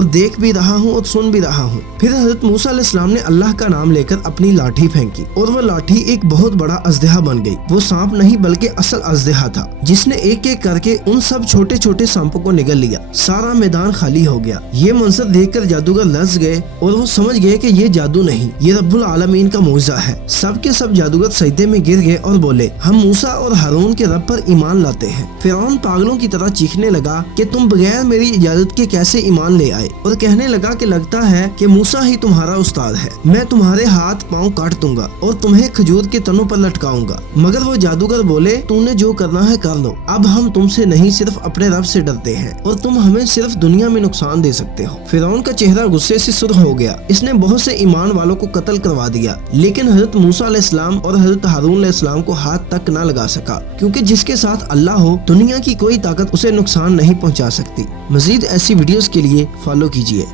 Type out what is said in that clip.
اور دیکھ بھی رہا ہوں اور سن بھی رہا ہوں۔ پھر حضرت موسیٰ علیہ السلام نے اللہ کا نام لے کر اپنی لاٹھی پھینکی اور وہ لاٹھی ایک بہت بڑا اژدہا بن گئی۔ وہ سانپ نہیں بلکہ اصل اژدہا تھا، جس نے ایک ایک کر کے ان سب چھوٹے چھوٹے سانپوں کو نگل لیا۔ سارا میدان خالی ہو گیا۔ یہ منظر دیکھ کر جادوگر لرز گئے اور وہ سمجھ گئے کہ یہ جادو نہیں، یہ رب العالمین کا معجزہ ہے۔ سب کے سب جادوگر سجدے میں گر گئے اور بولے، ہم موسیٰ اور ہارون کے رب پر ایمان لاتے ہیں۔ فرعون پاگلوں کی طرح چیخنے لگا کہ تم بغیر میری اجازت کے کیسے ایمان لے آئے، اور کہنے لگا کہ لگتا ہے کہ موسیٰ ہی تمہارا استاد ہے۔ میں تمہارے ہاتھ پاؤں کاٹ دوں گا اور تمہیں کھجور کے تنوں پر لٹکاؤں گا۔ مگر وہ جادوگر بولے، تو نے جو کرنا ہے کر لو، اب ہم تم سے نہیں صرف اپنے رب سے ڈرتے ہیں، اور تم ہمیں صرف دنیا میں نقصان دے سکتے ہو۔ فرعون کا چہرہ غصے سے سرخ ہو گیا۔ اس نے بہت سے ایمان والوں کو قتل کروا دیا، لیکن حضرت موسیٰ علیہ السلام اور حضرت ہارون علیہ السلام کو ہاتھ تک نہ لگا سکا، کیونکہ جس کے ساتھ اللہ ہو دنیا کی کوئی طاقت اسے نقصان نہیں پہنچا سکتی۔ مزید ایسی ویڈیوز کے لیے فالو کیجیے۔